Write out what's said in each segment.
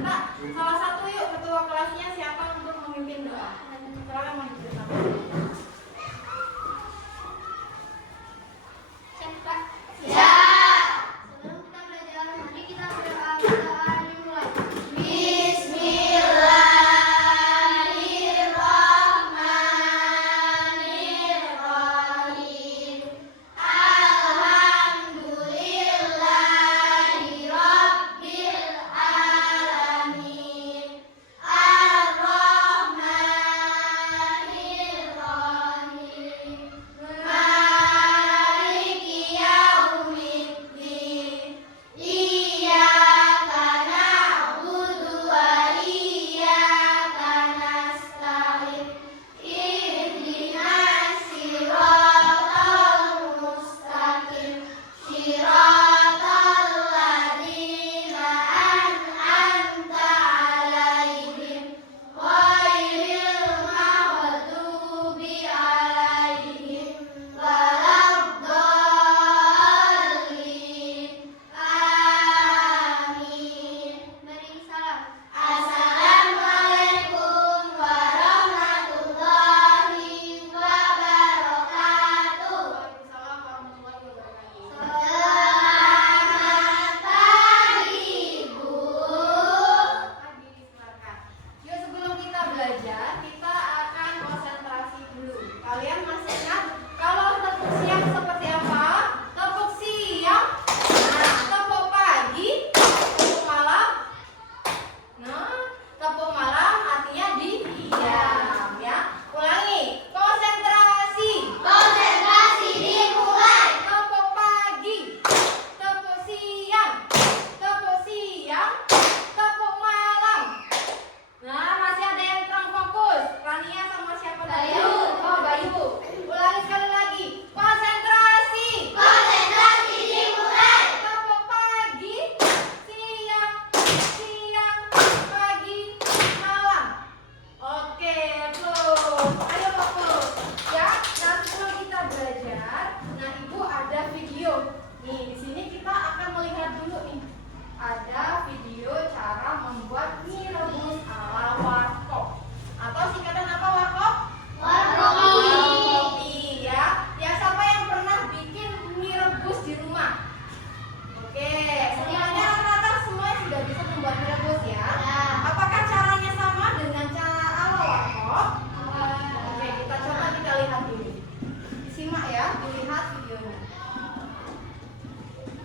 minta salah satu yuk ketua kelasnya siapa untuk memimpin doa. Silakan menceritakan. Siap, Kak? Siap. Sebelum kita belajar, mari kita berdoa. Doa dimulai. Bismillahirrahmanirrahim. Alhamdulillahirabbil alamin. Ar-Rahmanirrahim. Maliki yaumiddin. Iyyaka na'budu wa iyyaka nasta'in. Ihdinas siratal mustaqim. Siratal ladzina an'amta 'alaihim ghairil maghdubi 'alaihim waladdallin. Amin. Beri salam. Assalamualaikum warahmatullahi wabarakatuh. Waalaikumsalam warahmatullahi wabarakatuh. Selamat pagi, Bu. Pagi, silakan. Yuk sebelum kita belajar, kita akan konsentrasi dulu. Kalian masih ingat kalau tepuk siang seperti apa? Tepuk siang. Nah, tepuk pagi, tepuk malam. Nah, tepuk malam artinya diam ya. Ulangi. Konsentrasi. Konsentrasi dimulai. Tepuk pagi, tepuk siang, tepuk malam. Nah, masih ada yang kurang fokus. Rania sama siapa tadi? Bayu. Oh, Bayu. Ulangi sekali lagi. Konsentrasi. Konsentrasi dimulai. Tepuk pagi, siang, pagi, malam. Oke, fokus. Ayo fokus. Ya, nah sebelum kita belajar, nah Ibu ada video. Nih, di sini kita akan melihat dulu nih. Ada video cara membuat mie rebus ala warkop. Atau singkatan apa warkop? Warkopi. Warkopi ya. Ya, siapa yang pernah bikin mie rebus di rumah? Oke, semuanya rata-rata semuanya sudah bisa membuat mie rebus ya. Ya. Apakah caranya sama dengan cara ala warkop? Oke, kita coba kita lihat dulu. Disimak ya, dilihat videonya.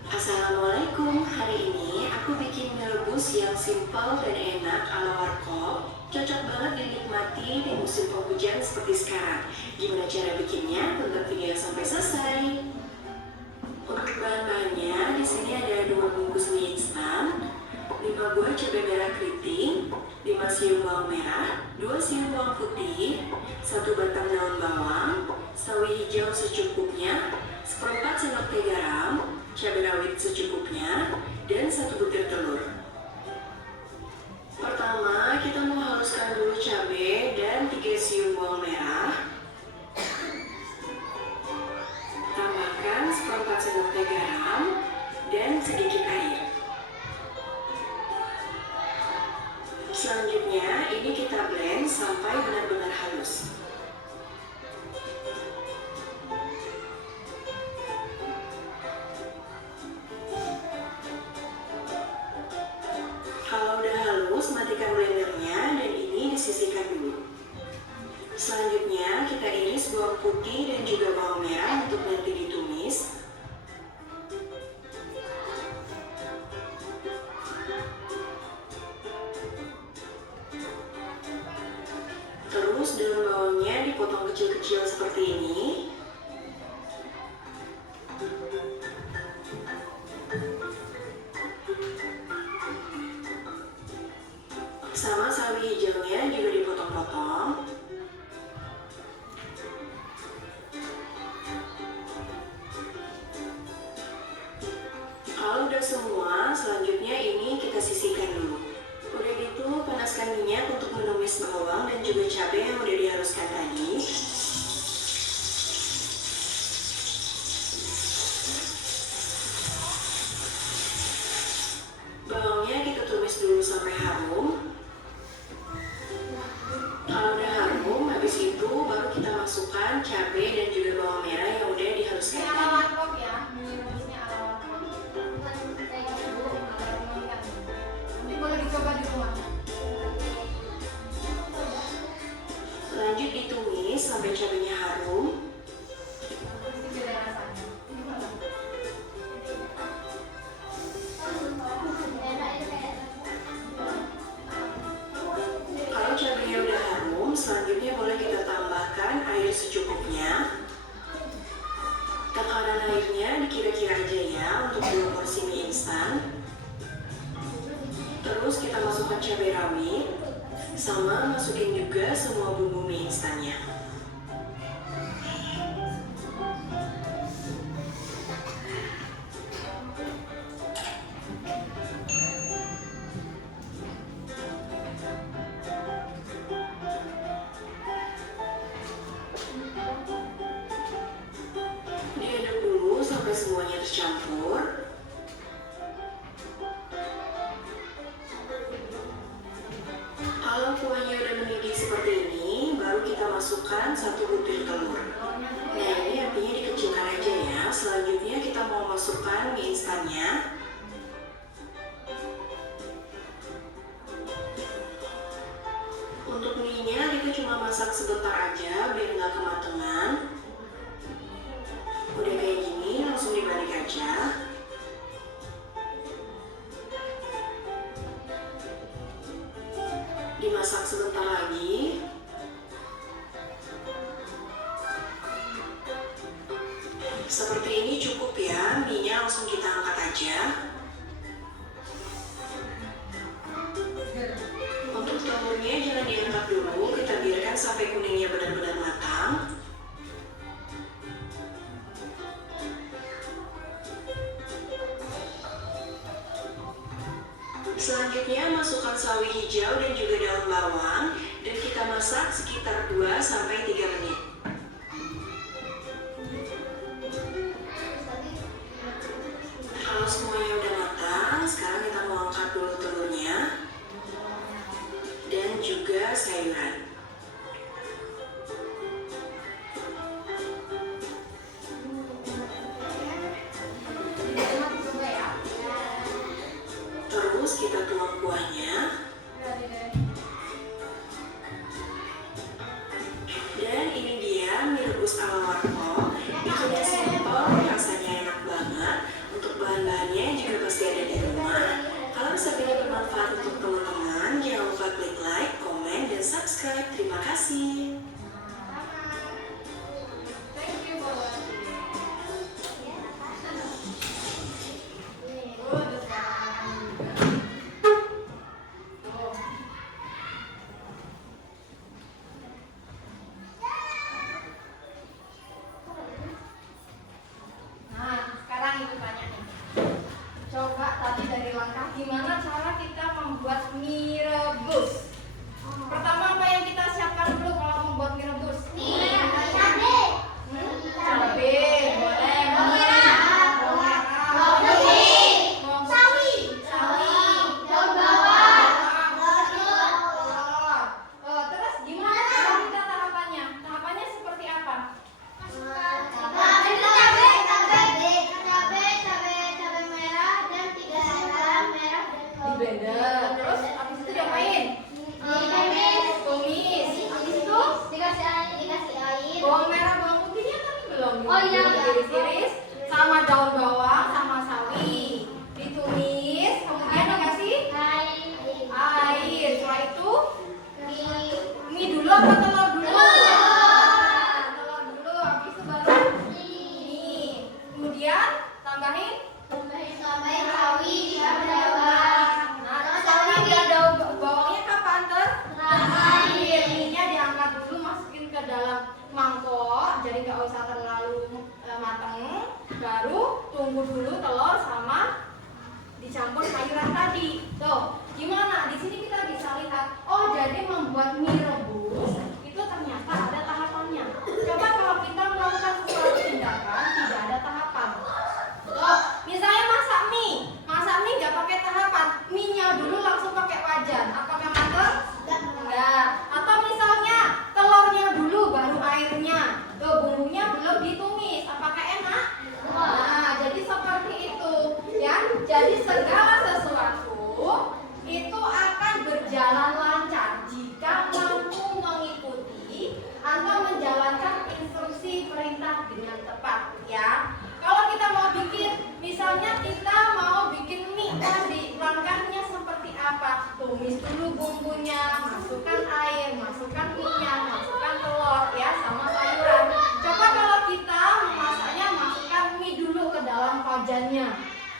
Assalamualaikum, hari ini aku bikin mie rebus yang simpel dan enak ala warkop. Cocok banget dinikmati di musim penghujan seperti sekarang. Gimana cara bikinnya? Tonton video sampai selesai. Untuk bahan-bahannya, di sini ada 2 bungkus mie instan, 5 buah cabai merah keriting, 5 siung bawang merah, 2 siung bawang putih, 1 batang daun bawang, sawi hijau secukupnya, 1/4 sendok teh garam, cabai rawit secukupnya, dan 1 butir telur. Pertama, kita mau haluskan dulu cabai dan 3 siung bawang merah. Tambahkan 1/4 sendok teh garam dan sedikit air. Selanjutnya, ini kita blend sampai benar-benar halus. Kalau udah halus, matikan blendernya dan ini disisihkan dulu. Selanjutnya, kita iris bawang putih dan juga bawang merah untuk nanti ditumis. Terus daun bawangnya dipotong kecil-kecil seperti ini. Sama sawi hijaunya juga dipotong-potong. Kalau udah semua, selanjutnya ini kita sisihkan dulu. Udah gitu, panaskan minyak untuk menumis bawang dan juga cabai yang udah dihaluskan tadi. Bawangnya kita tumis dulu sampai harum. cabenya harum. Pasti beda rasanya. Gimana? Enak itu kayak. Kalau cabenya udah harum, selanjutnya boleh kita tambahkan air secukupnya. Takaran airnya dikira-kira aja ya untuk 2 porsi mie instan. Terus kita masukkan cabai rawit, sama masukin juga semua bumbu mie instannya. Diaduk dulu sampai semuanya tercampur. Kalau kuahnya udah mendidih seperti ini, baru kita masukkan 1 butir telur. Nah, ini apinya dikecilkan aja ya. Selanjutnya kita mau masukkan mie instannya. Untuk mie-nya kita cuma masak sebentar aja biar nggak kematangan. Udah kayak gini, langsung dibalik aja. Dimasak sebentar lagi. Seperti ini cukup ya, mie-nya langsung kita angkat aja. Untuk telurnya jangan diangkat dulu, kita biarkan sampai kuningnya benar-benar matang. Selanjutnya masukkan sawi hijau dan juga daun bawang dan kita masak sekitar 2-3 menit. Kalau semuanya udah matang, sekarang kita mau angkat dulu telurnya dan juga sayuran. Coba ya. Terus kita tuang kuahnya. Dan ini dia mie rebus ala warkop. Bikinnya simpel, rasanya enak banget. Untuk bahan-bahannya juga pasti ada di rumah. Kalau misalnya bermanfaat untuk teman-teman, jangan lupa klik like, komen, dan subscribe. Terima kasih. Thank you for watching. Nah, sekarang ibu tanya nih. Coba tadi dari langkah gimana cara kita membuat mie rebus. Pertama apa yang kita siapkan dulu kalau membuat mie rebus? Cabai, boleh. Bawang merah. Bawang putih. Sawi. Daun bawang. Terus gimana cara kita tahapannya? Tahapannya seperti apa? Di blender. Terus habis itu diapain? Tumis. Habis itu bawang merah, bawang putihnya tapi belum. Oh iya. Iris-iris sama daun bawang sama sawi. Ditumis, kemudian dikasih air. Setelah itu mie dulu apa telur dulu? Telur dulu, habis itu baru mie. Kemudian tambahin nah, sawi dia daun bawangnya kapan terakhir. Mie-nya diangkat dulu, masukin ke dalam mangkok, jadi nggak usah terlalu mateng. Baru tunggu dulu telur sama dicampur sayuran tadi. Tuh, gimana? Di sini kita bisa lihat. Oh, jadi membuat mie rebus itu ternyata ada tahapannya. Coba kalau kita melakukan sesuatu tindakan tidak ada tahapan. Tuh, misalnya masak mie nggak pakai tahapan. Mie-nya dulu langsung pakai wajan. Apakah mateng? Enggak. Atau misalnya telurnya dulu baru airnya. Tuh, bumbunya belum ditumis. Apakah enak? Nah, jadi seperti itu ya. Jadi segala sesuatu itu akan berjalan lancar jika mampu mengikuti atau menjalankan tumis dulu bumbunya, masukkan air, masukkan minyak, masukkan telur ya sama sayuran. Coba kalau kita memasaknya masukkan mie dulu ke dalam wajannya.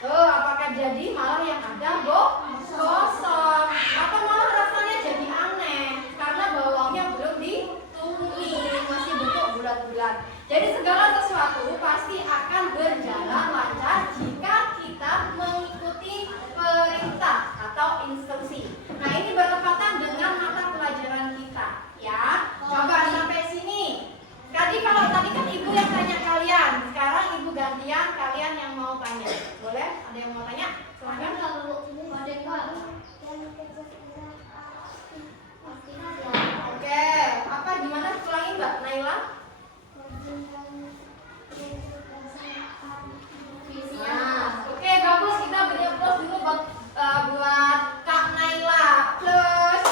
Apakah jadi malah yang ada gosong atau malah rasanya jadi aneh karena bawangnya belum ditumis, masih bentuk bulat-bulat. Jadi segala sesuatu pasti akan berjalan lancar jika kita mengikuti perintah atau instruksi. Nah, ini bertepatan dengan mata pelajaran kita ya. Coba sampai sini. Tadi kan ibu yang tanya kalian, sekarang ibu gantian kalian yang mau tanya. Boleh? Ada yang mau tanya? Silakan. Oke, apa gimana ulangin Mbak Naila? Nah, oke bagus, kita beri applause dulu buat Kak Naila. Plus.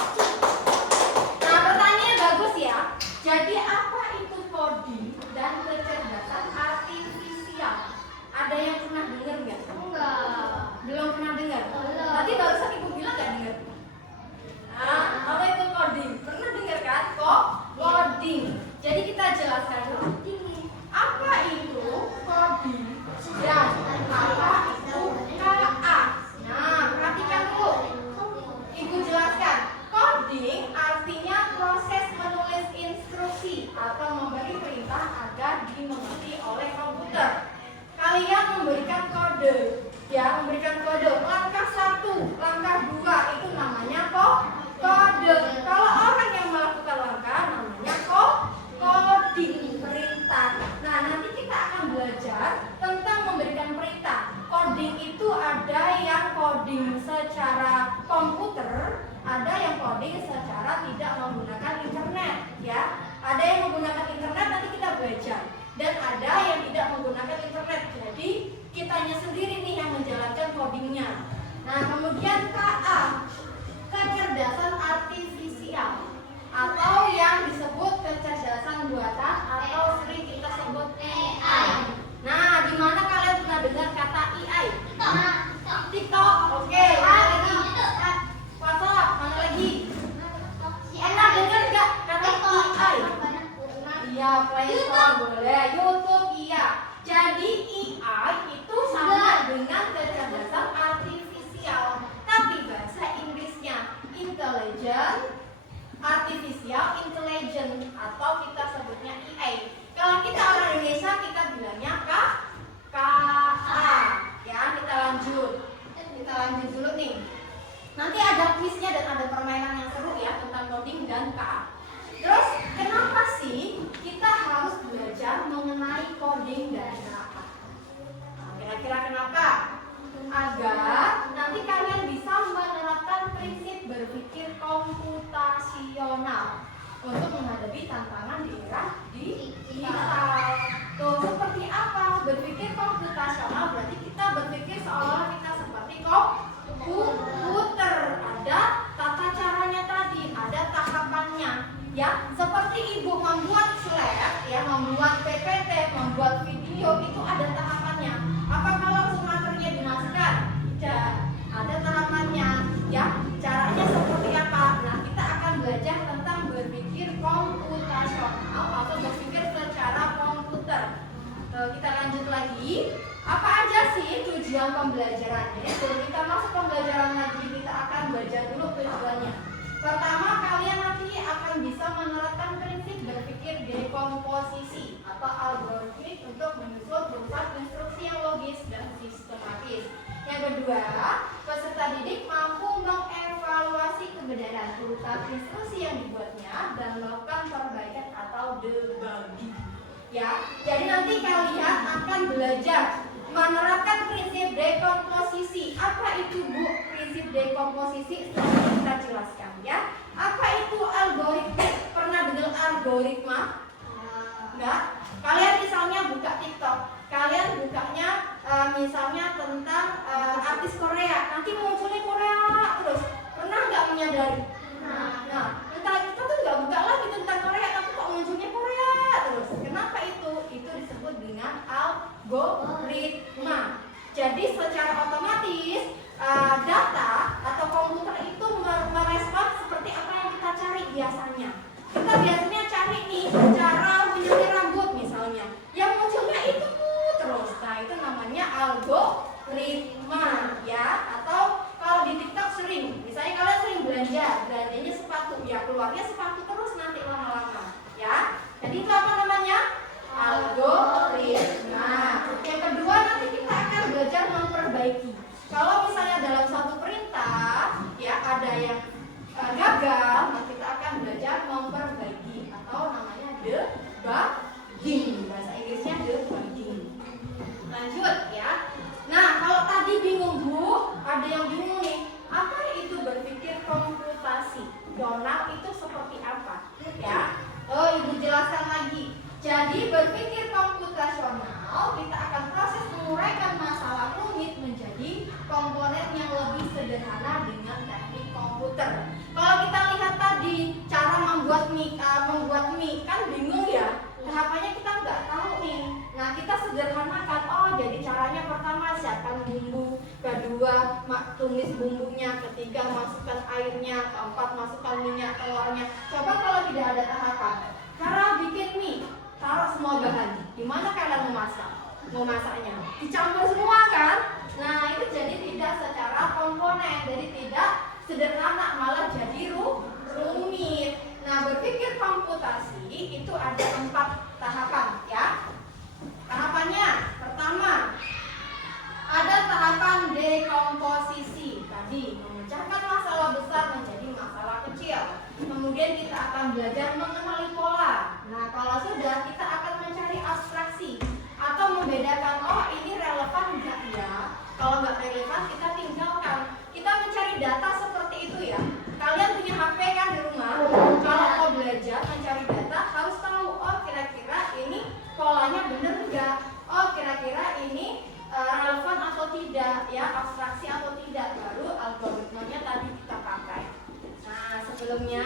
Nah, pertanyaannya bagus ya. Jadi apa itu coding dan kecerdasan artifisial? Ada yang pernah dengar nggak? Enggak. Belum pernah dengar? Belum. Tadi barusan ibu bilang nggak dengar? Nah, apa itu coding? Pernah dengar kan? Coding. Jadi kita jelaskan dulu. Apa itu coding dan apa itu KA? Nah, perhatikan dulu. Ibu jelaskan. Coding artinya proses menulis instruksi atau memberi perintah agar dimengerti oleh komputer. Kalian memberikan kode, ya, memberikan kode. Langkah 1, langkah 2 itu namanya kode. Kalau orang yang melakukan langkah namanya coding, perintah. Nah, nanti kita akan belajar tentang memberikan perintah. Coding itu ada yang coding secara komputer, ada yang coding secara tidak menggunakan internet, ya. Ada yang menggunakan internet, nanti kita belajar. Dan ada yang tidak menggunakan internet. Jadi kitanya sendiri nih yang menjalankan codingnya. Nah, kemudian KA, kecerdasan artifisial, atau yang disebut kecerdasan buatan atau sering kita sebut AI. Nah, di mana kalian pernah dengar kata AI? TikTok. Oke, mana lagi? WhatsApp, mana lagi? Pernah dengar nggak kata AI? Iya, Play Store boleh, YouTube iya. Jadi AI itu sama dengan kecerdasan artifisial, tapi bahasa Inggrisnya intelligent artificial intelligence atau kita sebutnya AI. Kalau kita orang Indonesia kita bilangnya KA. Ya, kita lanjut. Kita lanjut dulu nih. Nanti ada kuisnya dan ada permainan yang seru ya tentang coding dan KA. Terus kenapa sih kita harus belajar mengenai coding dan KA? Nah, kira-kira kenapa? Agar nanti kalian bisa menerapkan prinsip berpikir komputasional untuk menghadapi tantangan di era digital. Tuh, seperti apa? Berpikir komputasional berarti kita berpikir seolah-olah kita seperti komputer. Ada tata caranya tadi, ada tahapannya. Ya, seperti ibu membuat slide, ya, membuat PPT, membuat video itu ada tahapannya. Apakah langsung materinya dimasukkan? Tidak, ada tahapannya. Ya, caranya seperti apa? Nah, kita akan belajar tentang berpikir komputasional atau berpikir secara komputer. Kita lanjut lagi. Apa aja sih tujuan pembelajarannya? Sebelum kita masuk pembelajaran lagi, kita akan belajar dulu tujuannya. Pertama, kalian nanti akan bisa menerapkan prinsip berpikir dekomposisi atau algoritmik untuk menyusun berupa instruksi yang logis dan sistematis. Yang kedua, peserta didik mampu mengevaluasi kebenaran berupa instruksi yang dibuatnya dan melakukan perbaikan atau debugging. Ya, jadi nanti kalian akan belajar menerapkan prinsip dekomposisi. Apa itu Bu prinsip dekomposisi? Setelah kita jelaskan ya. Apa itu algoritma? Pernah dengar algoritma? Enggak? Kalian misalnya buka TikTok, kalian bukanya misalnya tentang artis Korea, nanti munculnya Korea terus. Pernah nggak menyadari? Nah, entah kita tuh nggak buka lagi tentang Korea, tapi kok munculnya Korea terus. Kenapa itu? Itu disebut dengan algoritma. Jadi secara otomatis data atau komputer itu keluarnya sepatu terus nanti lama-lama, ya. Jadi itu apa namanya? Algoritma. Yang kedua nanti kita akan belajar memperbaiki. Kalau misalnya dalam satu perintah ya ada yang gagal, maka kita akan belajar memperbaiki atau namanya debugging. Bahasa Inggrisnya debugging. Lanjut ya. Nah, kalau tadi bingung Bu, ada yang bingung nih. Apa itu berpikir komputasional itu seperti apa? Ya. Oh, Ibu jelaskan lagi. Jadi berpikir komputasional kita akan proses menguraikan masalah rumit menjadi komponen yang lebih sederhana dengan teknik komputer. Kalau kita lihat tadi cara membuat mie kan bingung ya. Tahapannya kita nggak tahu nih. Nah kita sederhanakan. Oh jadi caranya pertama siapkan bumbu, kedua tumis bumbunya, ketiga masukkan airnya, keempat masukkan minyak telurnya. Coba kalau tidak ada tahapan. Cara bikin mie, taruh semua bahan. Gimana kalian memasaknya? Dicampur semua kan? Nah itu jadi tidak secara komponen, jadi tidak sederhana, malah jadi rumit. Nah berpikir komputasi itu ada 4 tahapan ya. Tahapannya pertama ada tahapan dekomposisi, tadi memecahkan masalah besar menjadi masalah kecil. Kemudian kita akan belajar mengenali pola. Nah kalau sudah kita akan mencari abstraksi atau membedakan, oh ini relevan enggak ya. Kalau nggak relevan kita tinggalkan. Kita mencari data seperti itu ya. Kalian punya HP kan di rumah. Kalau mau belajar mencari data harus tahu, oh kira-kira ini polanya bener enggak. Oh kira-kira ini relevan atau tidak ya, abstraksi atau tidak, baru algoritmanya tadi kita pakai. Nah sebelumnya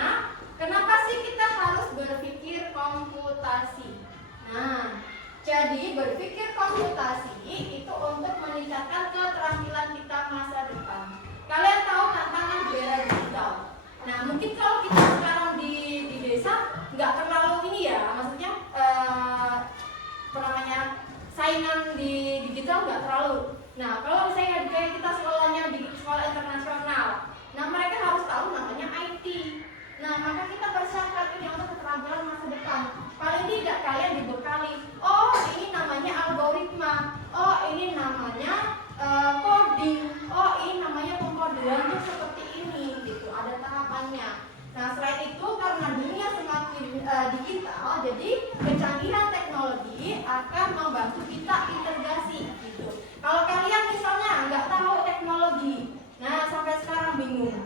kenapa sih kita harus berpikir komputasi? Nah jadi berpikir komputasi itu untuk meningkatkan keterampilan kita masa depan. Kalian tahu tantangan di era digital. Nah mungkin kalau kita sekarang di desa nggak terlalu ini ya, maksudnya saingan di digital nggak terlalu. Nah kalau misalnya kayak kita sekolahnya di sekolah internasional, nah mereka harus tahu namanya IT. Nah maka kita persiapkan ini untuk keterampilan masa depan. Paling tidak kalian dibekali, oh ini namanya algoritma, oh ini namanya coding, oh ini namanya pengkodean itu seperti ini gitu, ada tahapannya. Nah selain itu karena dunia semakin digital, jadi kecanggihan teknologi akan membantu kita integrasi gitu. Kalau kalian misalnya nggak tahu teknologi, nah sampai sekarang bingung,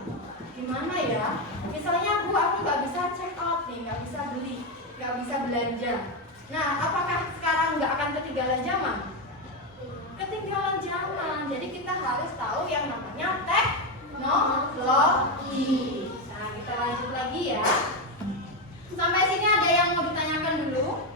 gimana ya? Misalnya Bu, aku nggak bisa check out nih, nggak bisa beli, nggak bisa belanja. Nah apakah sekarang nggak akan ketinggalan zaman? Ketinggalan zaman. Jadi kita harus tahu yang namanya teknologi. Nah kita lanjut lagi ya. Sampai sini ada yang mau ditanyakan dulu?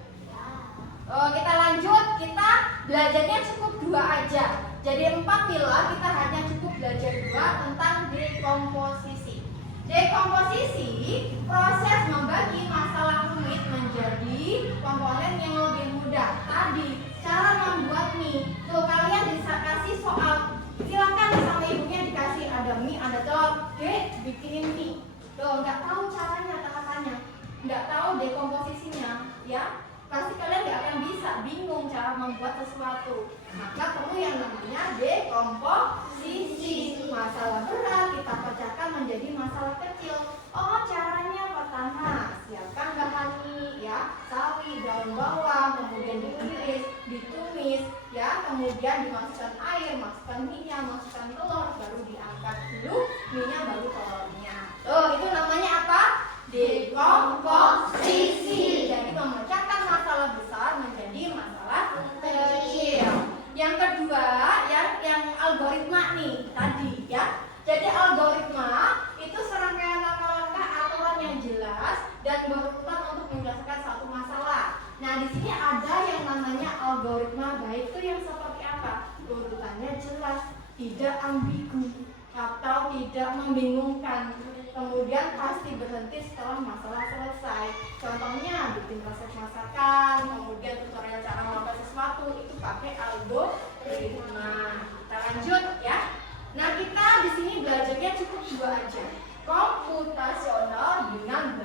Oh, kita lanjut. Kita belajarnya cukup 2 aja. Jadi 4 nilai kita hanya cukup belajar 2 tentang dekomposisi. Dekomposisi proses membagi masalah rumit menjadi komponen yang lebih mudah. Tadi cara membuat mie. Tuh kalian bisa kasih soal. Silakan sama ibunya dikasih ada mie, ada telur. Dek, bikinin mie. Tuh nggak tahu caranya, tahapannya, nggak tahu dekomposisinya, ya pasti kalian nggak akan bisa, bingung cara membuat sesuatu. Maka perlu yang namanya dekomposisi. Masalah berat kita pecahkan menjadi masalah kecil. Oh caranya pertama siapkan bahan mie ya, sawi, daun bawang, kemudian diiris, ditumis ya, kemudian dimasukkan air, masukkan minyak, masukkan telur, baru diangkat dulu minyak, baru telurnya. Tuh itu namanya apa? Dekomposisi. Jadi memecahkan masalah besar menjadi masalah kecil. Yang kedua ya, yang algoritma nih tadi ya. Jadi algoritma itu serangkaian langkah-langkah aturan yang jelas dan berurutan untuk menyelesaikan satu masalah. Nah di sini ada yang namanya algoritma baik, itu yang seperti apa? Urutannya jelas, tidak ambigu atau tidak membingungkan. Kemudian pasti berhenti setelah masalah selesai. Contohnya bikin resep masakan, kemudian tutorial cara melakukan sesuatu, itu pakai algoritma. Kita lanjut ya. Nah kita di sini belajarnya cukup 2 aja, komputasional dengan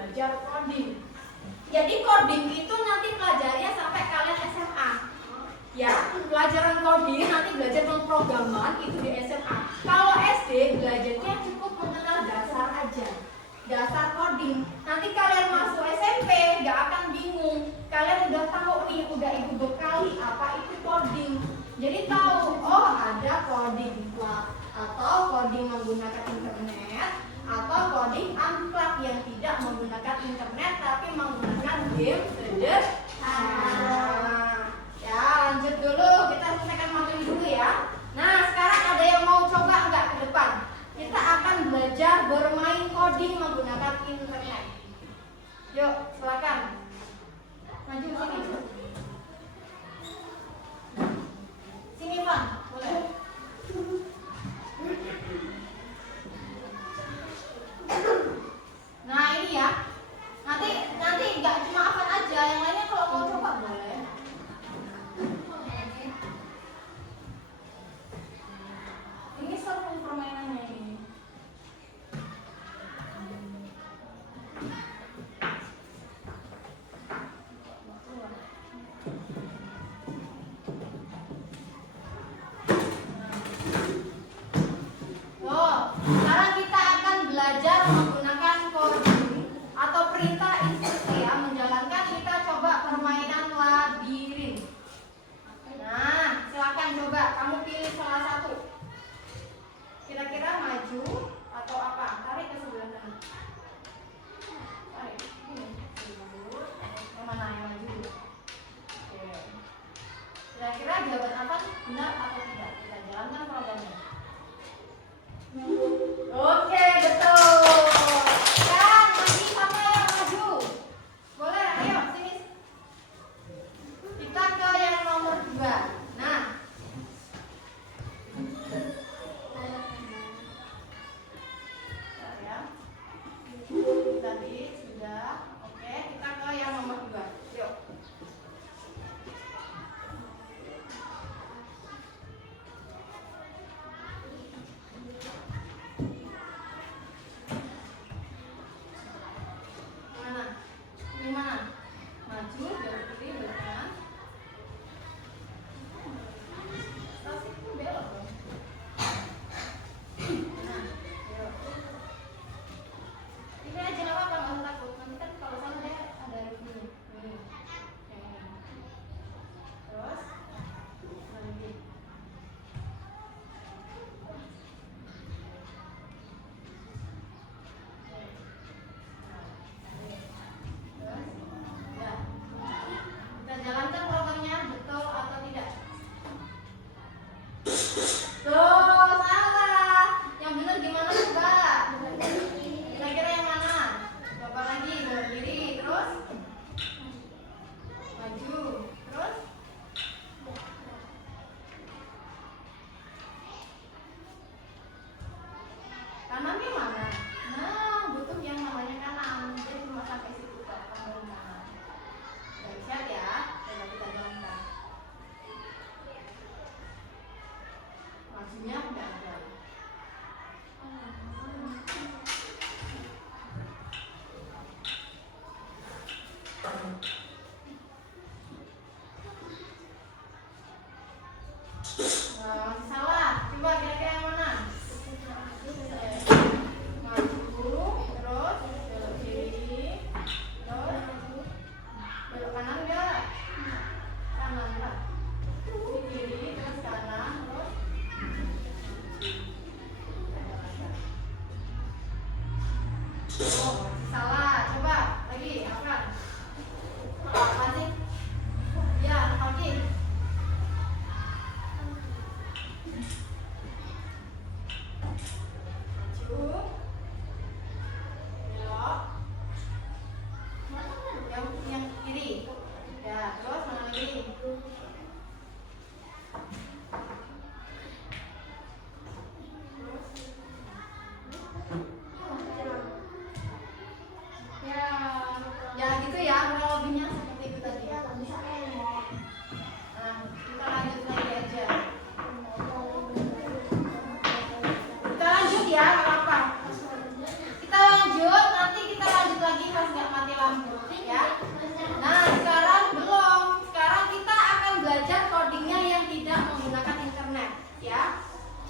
itu di SMA. Kalau SD belajarnya cukup mengenal dasar aja, dasar coding. Nanti kalian masuk SMP nggak akan bingung. Kalian udah tahu nih, udah ibu bekali apa itu coding. Jadi tahu, oh ada coding atau coding menggunakan internet, atau coding unplugged yang tidak menggunakan internet tapi menggunakan game sederhana. Ya, lanjut dulu, kita selesaikan materi dulu ya. Nah, sekarang ada yang mau coba nggak ke depan? Kita akan belajar bermain coding menggunakan internet. Yuk, silakan. Maju sini. Sini, Van. Boleh. Nah, ini ya. Nanti nggak cuma Avan aja, yang lainnya kalau mau coba boleh. Ini seru permainannya ini.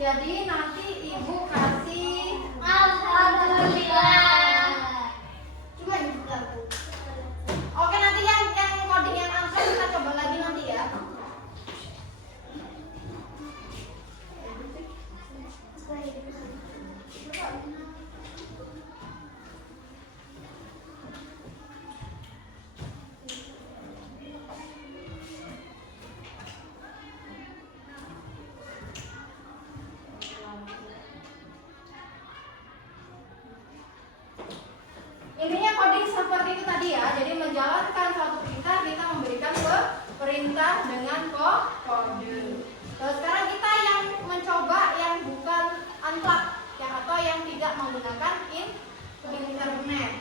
Jadi nanti ibu kasih Alhamdulillah. Cuma dibuka Bu. oke, nanti yang coding yang answer kita coba lagi nanti ya. Intinya coding seperti itu tadi ya. Jadi menjalankan suatu perintah, kita memberikan perintah dengan kode. Terus sekarang kita yang mencoba yang bukan unplug, yang atau yang tidak menggunakan internet.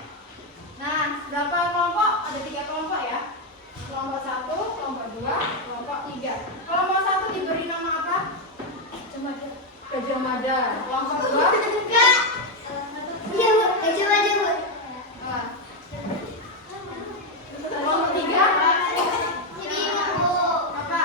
Nah, berapa kelompok? Ada 3 kelompok ya. Kelompok 1, kelompok 2, kelompok 3. Kelompok 1 diberi nama apa? Gajah Mada. Kelompok 2 Enggak. Iya Bu, aja Bu. kelompok 3 Ini Bu. apa?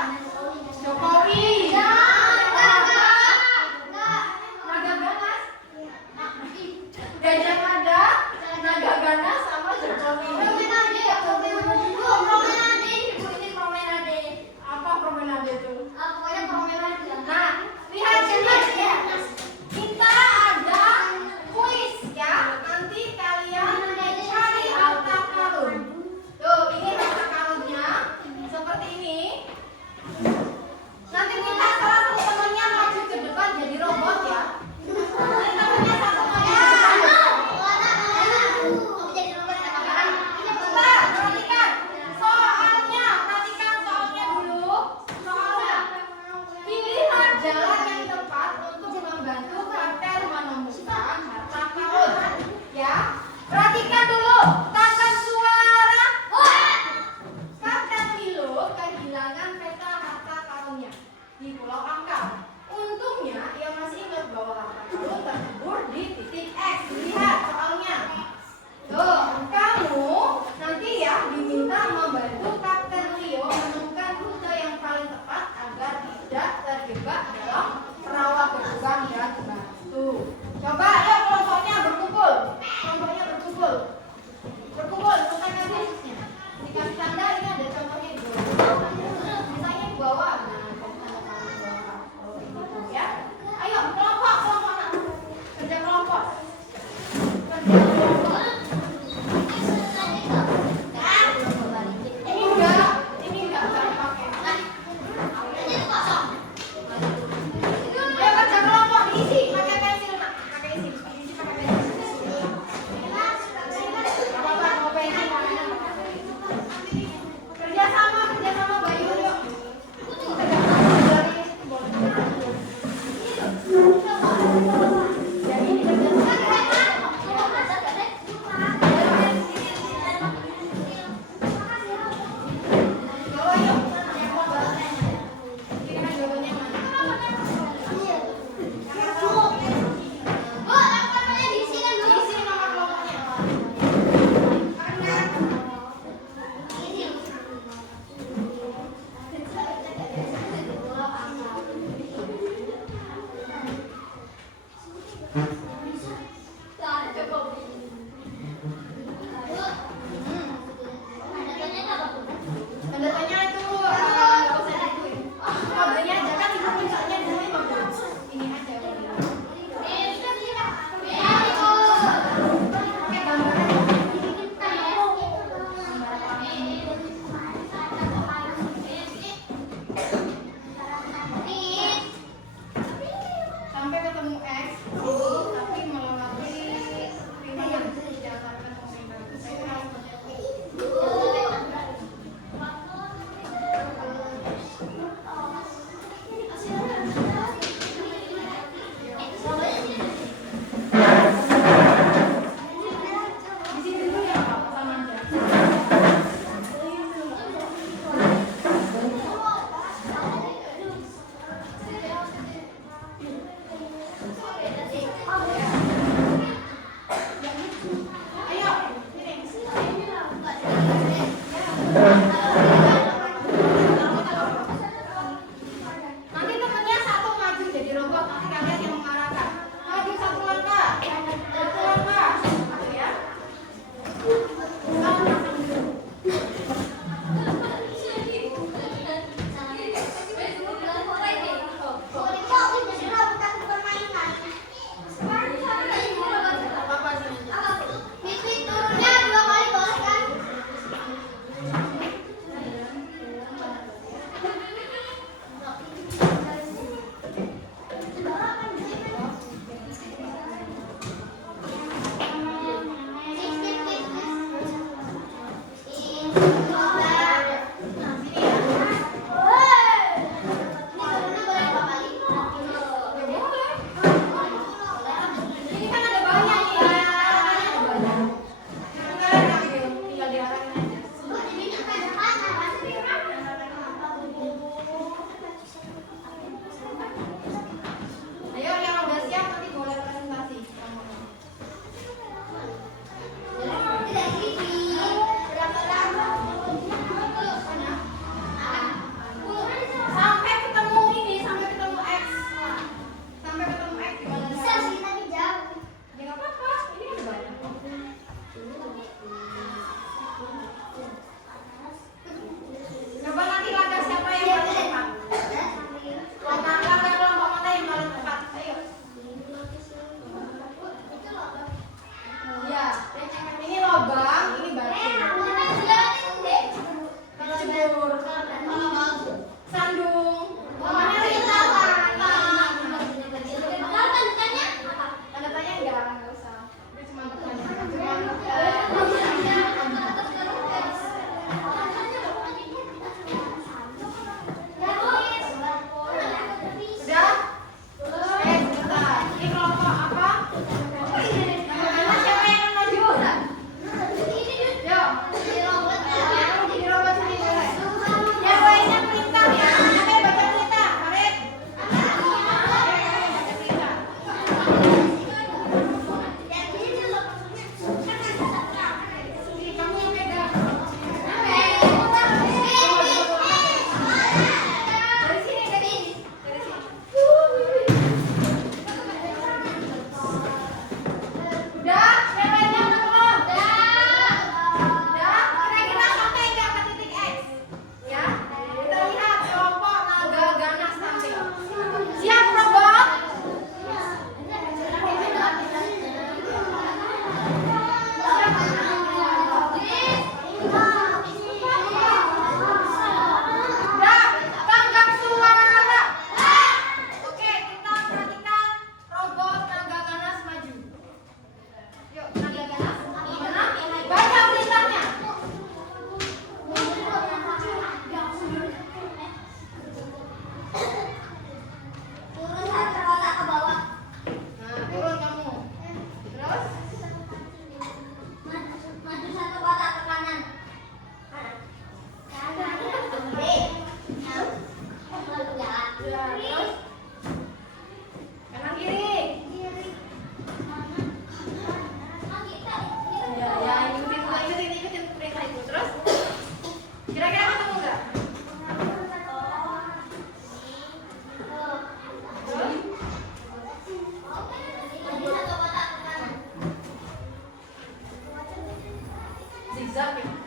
zigzag ya.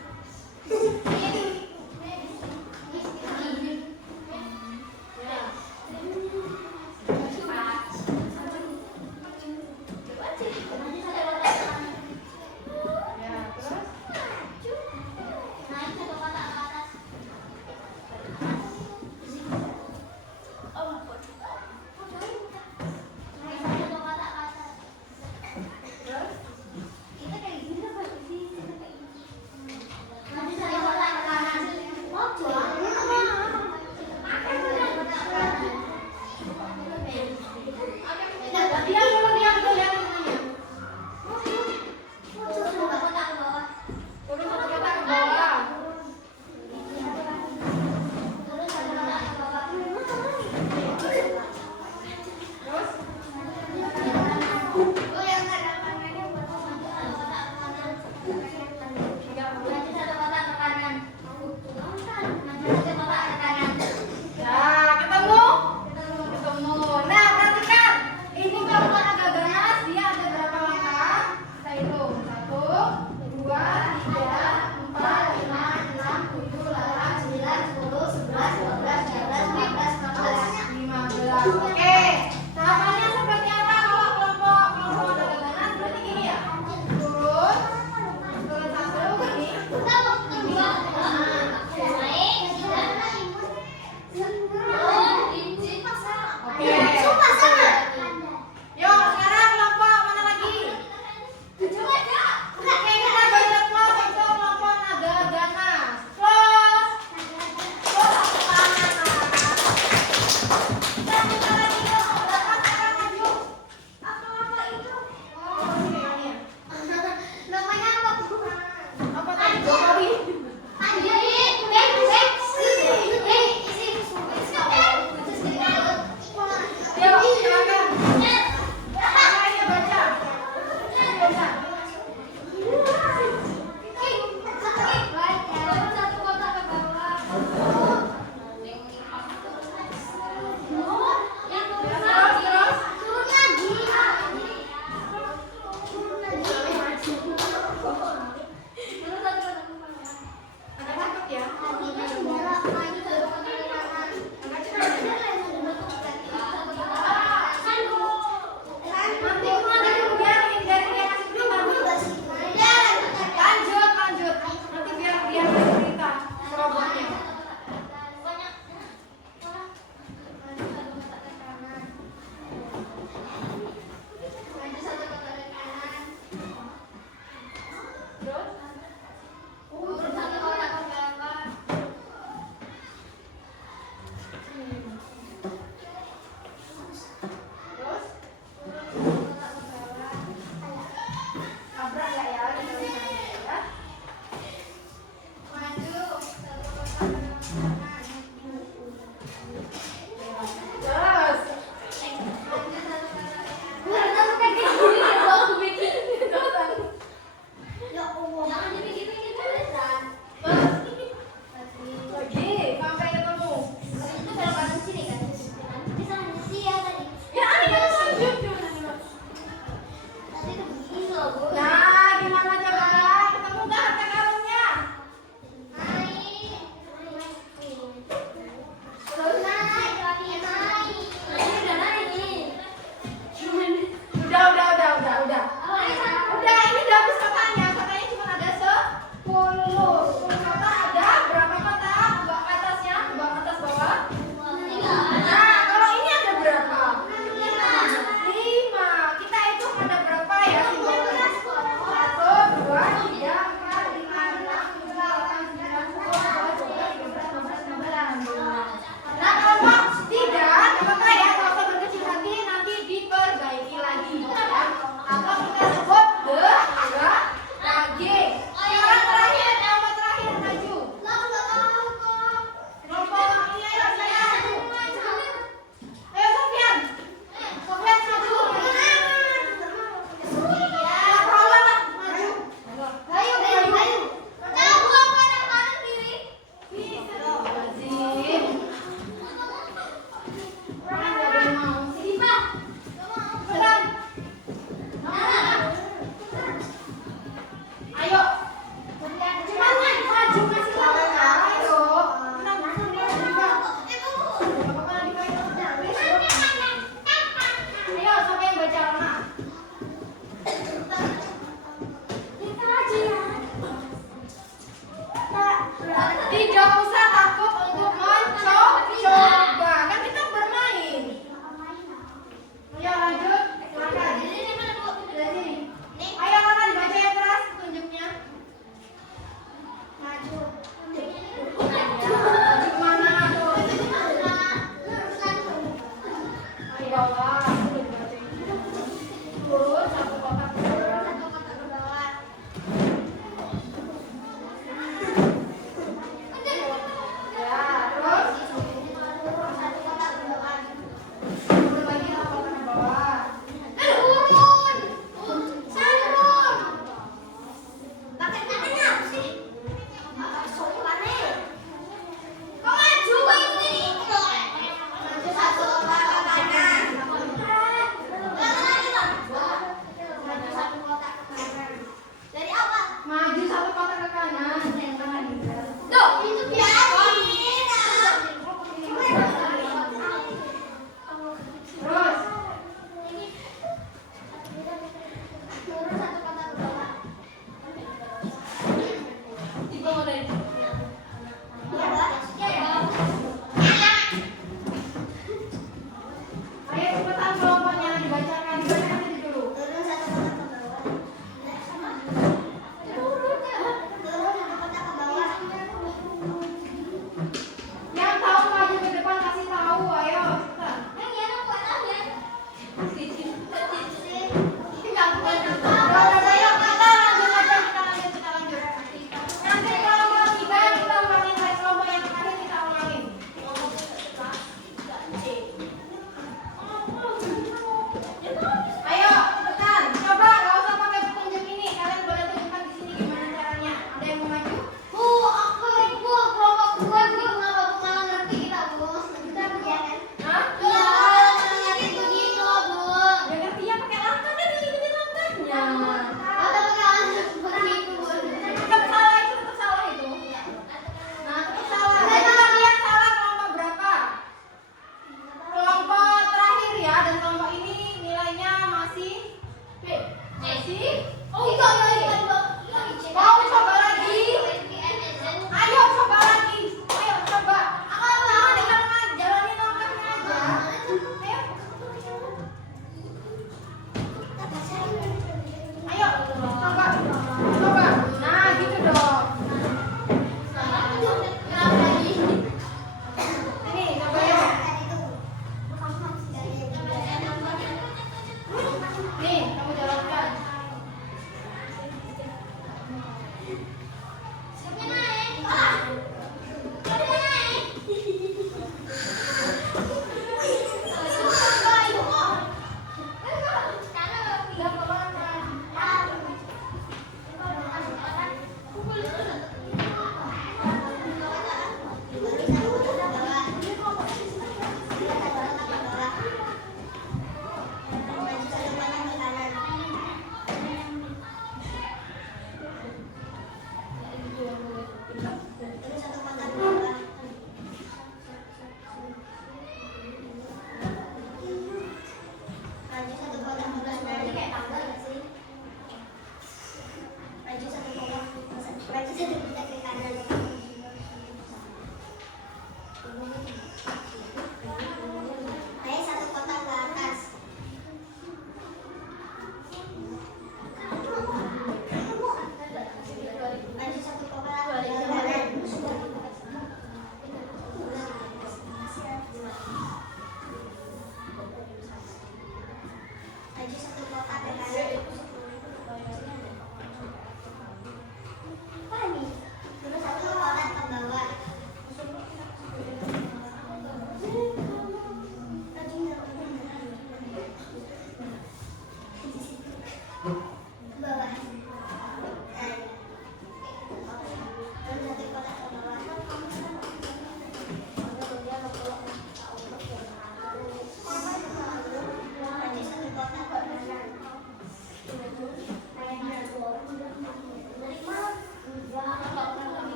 Nanti saya kotak ke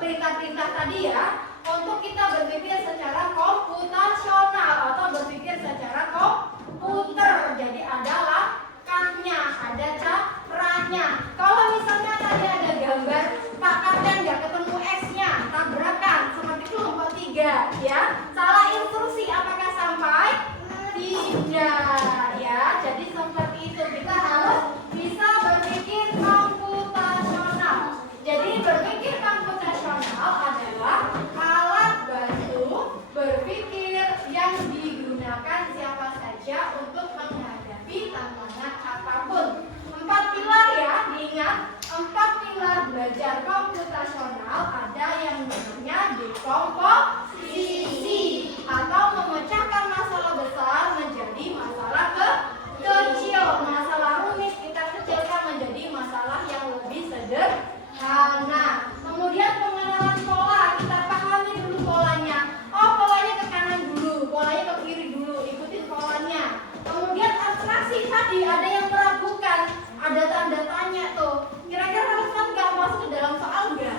perintah-perintah tadi ya, untuk kita berpikir secara komputasional atau berpikir secara komputer. Jadi ada langkahnya, ada caranya. Kalau misalnya tadi ada gambar Pak Kapten nggak ketemu X-nya, tabrakan seperti kelompok 3 ya, salah instruksi apakah sampai? Tidak ya. Jadi seperti itu, kita harus bisa berpikir komputasional. Jadi berpikir komputasional adalah alat bantu berpikir yang digunakan siapa saja untuk menghadapi tantangan apapun. 4 pilar ya, diingat 4 pilar belajar komputasional. Ada yang namanya dekomposisi atau memecahkan masalah besar menjadi masalah kecil. Masalah rumit kita kecilkan menjadi masalah yang lebih sederhana. Kemudian pengenalan pola, kita pahami dulu polanya. Oh, polanya ke kanan dulu, polanya ke kiri dulu, ikutin polanya. Kemudian abstraksi tadi, ada yang meragukan, ada tanda tanya tuh. Kira-kira relevan nggak, masuk ke dalam soal nggak?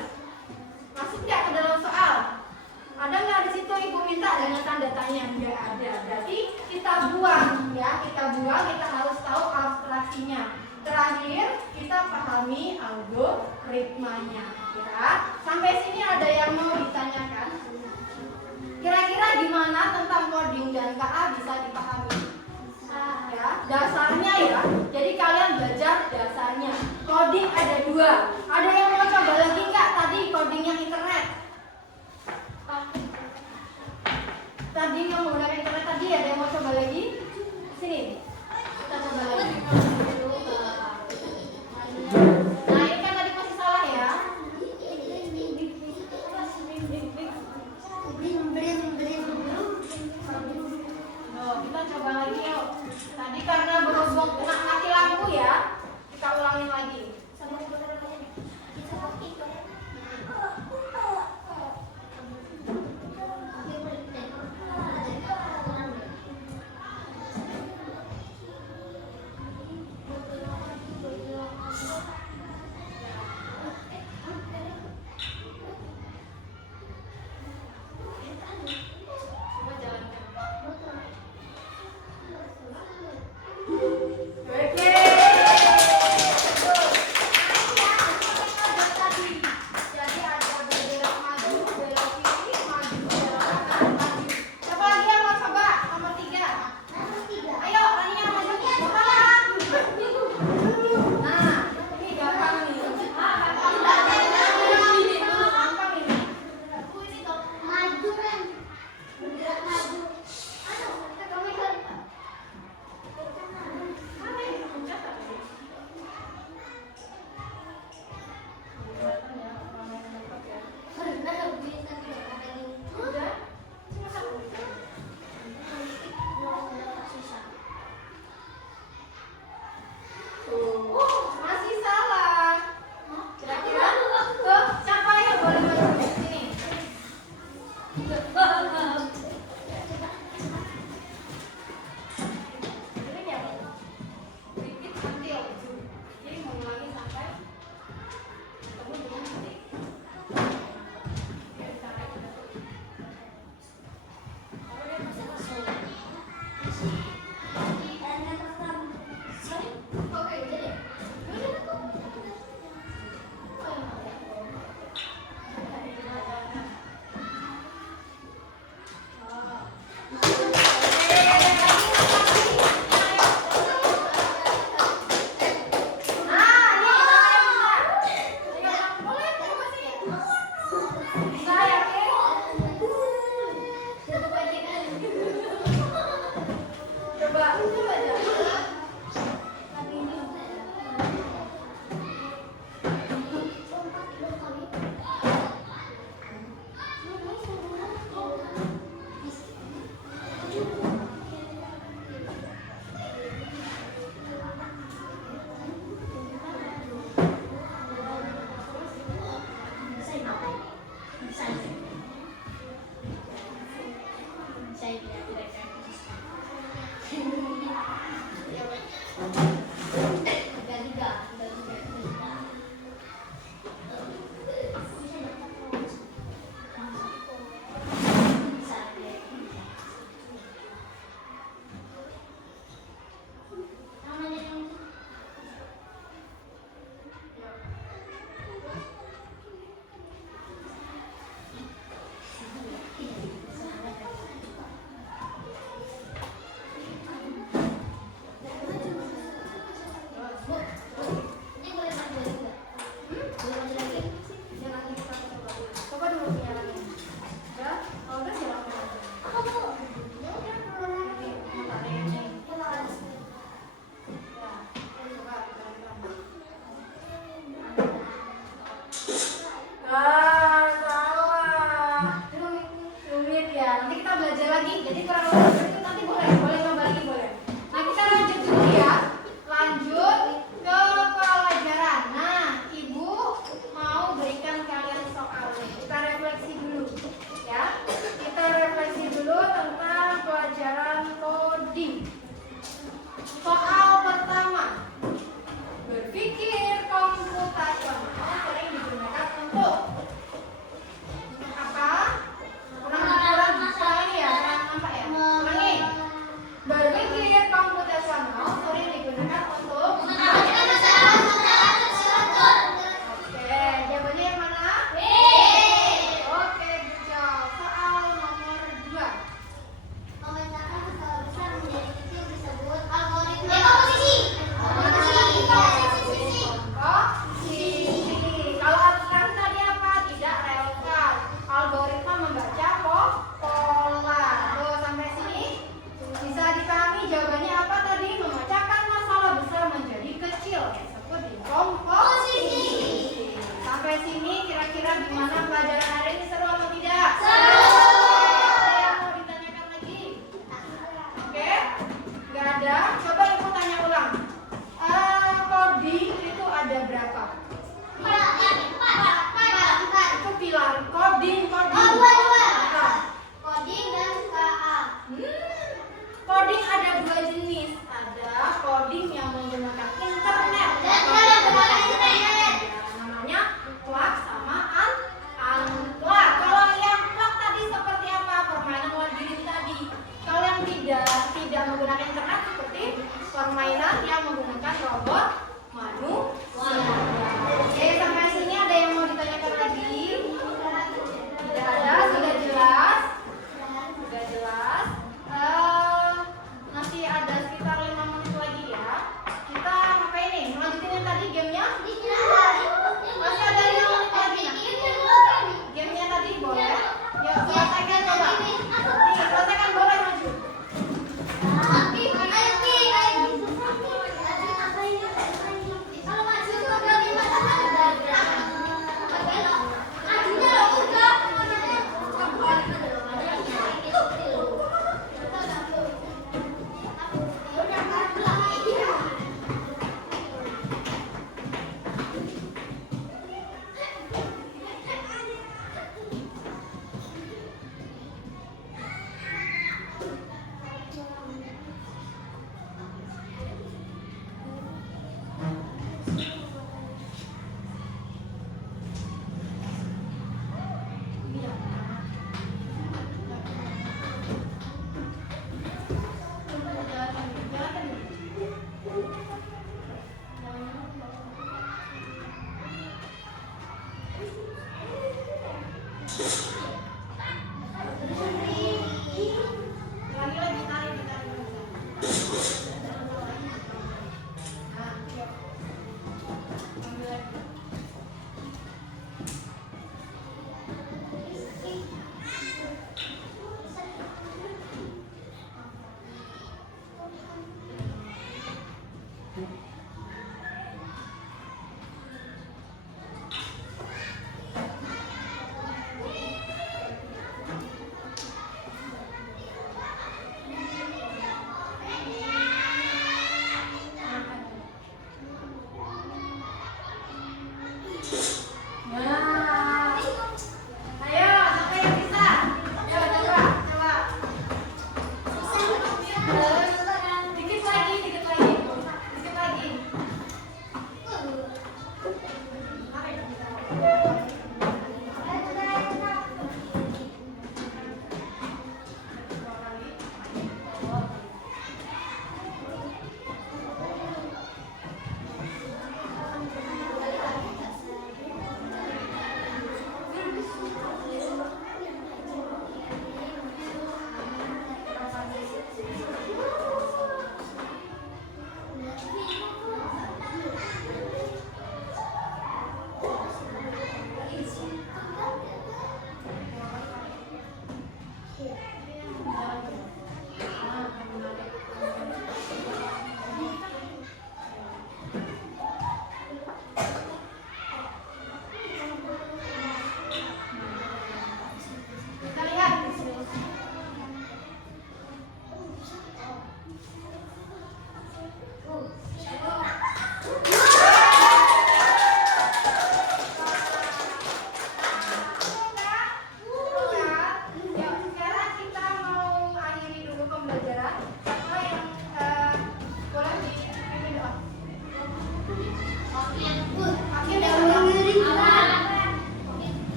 Masuk nggak ke dalam soal? Ada nggak di situ ibu minta dengan tanda tanya? Nggak ada. Berarti kita buang ya, kita buang. Kita harus tahu abstraksinya. Terakhir kita pahami algoritmanya ya. Sampai sini ada yang mau ditanyakan? Kira-kira gimana tentang coding dan KA bisa dipahami? Ya, dasarnya ya. Jadi kalian belajar dasarnya. Coding ada 2. Ada yang mau coba lagi nggak tadi codingnya internet? Tadi yang menggunakan internet tadi ada yang mau coba lagi? Sini. Kita coba lagi. Nah, ini kan tadi masih salah ya.